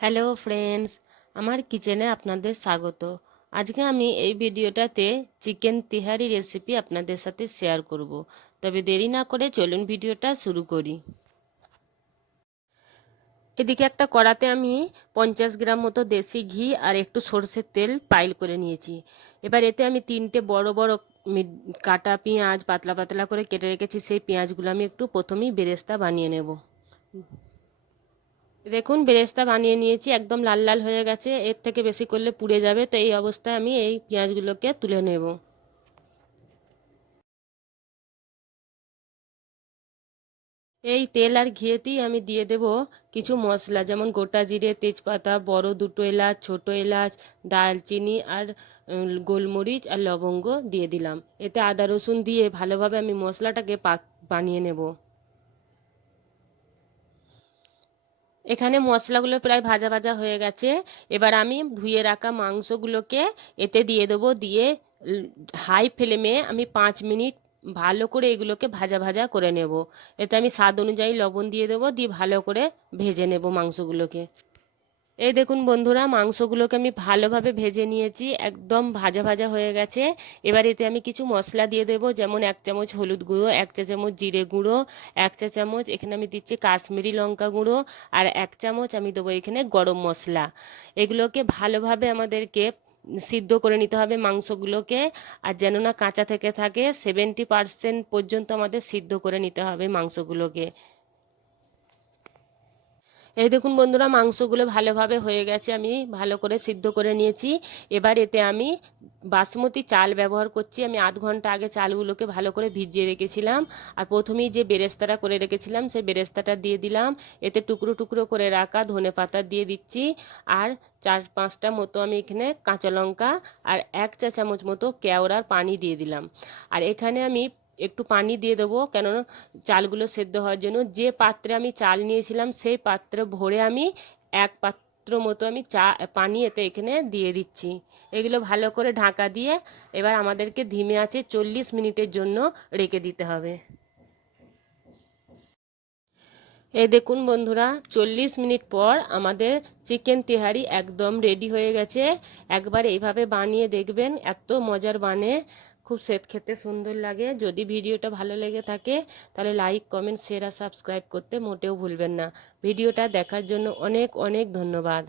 Hello friends, আমার কিচেনে আপনাদের স্বাগত। আজকে আমি এই ভিডিওটাতে চিকেন তিহারি রেসিপি আপনাদের সাথে শেয়ার করব। তবে দেরি না করে চলুন ভিডিওটা শুরু করি। এদিকে একটা কড়াতে আমি 50 গ্রাম মতো দেশি ঘি আর একটু সর্ষের তেল পাইল করে নিয়েছি। এবার এতে আমি তিনটে বড় বড় কাটা পেঁয়াজ পাতলা পাতলা করে কেটে রেখেছি, সেই পেঁয়াজগুলো আমি একটু প্রথমেই বেরেস্তা বানিয়ে নেব। দেখুন বেরেস্তা বানিয়ে নিয়েছি, একদম লাল লাল হয়ে গেছে, এর থেকে বেশি করলে পুড়ে যাবে, তো এই অবস্থায় আমি এই পেঁয়াজগুলোকে তুলে নেব। এই তেল আর ঘিয়েতেই আমি দিয়ে দেব কিছু মশলা, যেমন গোটা জিরে, তেজপাতা, বড় দুটো এলাচ, ছোট এলাচ, দারচিনি আর গোলমরিচ আর লবঙ্গ দিয়ে দিলাম। এতে আদা রসুন দিয়ে ভালোভাবে আমি মশলাটাকে বানিয়ে নেব। এখানে মশলাগুলো প্রায় ভাজা ভাজা হয়ে গেছে। এবার আমি ধুয়ে রাখা মাংসগুলোকে এতে দিয়ে দেবো, দিয়ে হাই ফ্লেমে আমি 5 মিনিট ভালো করে এগুলোকে ভাজা ভাজা করে নেব। এতে আমি স্বাদ অনুযায়ী লবণ দিয়ে দেবো, দিয়ে ভালো করে ভেজে নেব মাংসগুলোকে। এই দেখুন বন্ধুরা, মাংসগুলোকে আমি ভালোভাবে ভেজে নিয়েছি, একদম ভাজা ভাজা হয়ে গেছে। এবার এতে আমি কিছু মশলা দিয়ে দেবো, যেমন 1 চামচ হলুদ গুঁড়ো, 1 চা চামচ জিরে গুঁড়ো, 1 চা চামচ এখানে আমি দিচ্ছি কাশ্মীরি লঙ্কা গুঁড়ো, আর 1 চামচ আমি দেবো এখানে গরম মশলা। এগুলোকে ভালোভাবে আমাদেরকে সিদ্ধ করে নিতে হবে মাংসগুলোকে, আর যেন না কাঁচা থেকে থাকে। 70% পর্যন্ত আমাদের সিদ্ধ করে নিতে হবে মাংসগুলোকে। এই দেখুন বন্ধুরা, মাংসগুলো ভালোভাবে হয়ে গেছে, আমি ভালো করে সিদ্ধ করে নিয়েছি। এবার এতে আমি বাসমতি চাল ব্যবহার করছি। আমি আধ ঘন্টা আগে চালগুলোকে ভালো করে ভিজিয়ে রেখেছিলাম, আর প্রথমেই যে বেরেস্তাটা করে রেখেছিলাম সেই বেরেস্তাটা দিয়ে দিলাম। এতে টুকরো টুকরো করে রাখা ধনেপাতা দিয়ে দিচ্ছি, আর 4-5টা মতো আমি এখানে কাঁচা লঙ্কা, আর 1 চা চামচ মতো কেওড়ার পানি দিয়ে দিলাম। আর এখানে আমি একটু পানি দিয়ে দেবো, কেননা চালগুলো সেদ্ধ হওয়ার জন্য। যে পাত্রে আমি চাল নিয়েছিলাম সেই পাত্রে ভরে আমি 1 পাত্র মতো আমি পানি এতে এখানে দিয়ে দিচ্ছি। এগুলো ভালো করে ঢাকা দিয়ে এবার আমাদেরকে ধিমে আঁচে 40 মিনিটের জন্য রেখে দিতে হবে। এই দেখুন বন্ধুরা, 40 মিনিট পর আমাদের চিকেন তেহারি একদম রেডি হয়ে গেছে। একবার এইভাবে বানিয়ে দেখবেন, এত মজার বানে, খুব খেতে সুন্দর লাগে। যদি ভিডিওটা ভালো লেগে থাকে তাহলে লাইক, কমেন্ট, শেয়ার আর সাবস্ক্রাইব করতে মোটেও ভুলবেন না। ভিডিওটা দেখার জন্য অনেক অনেক ধন্যবাদ।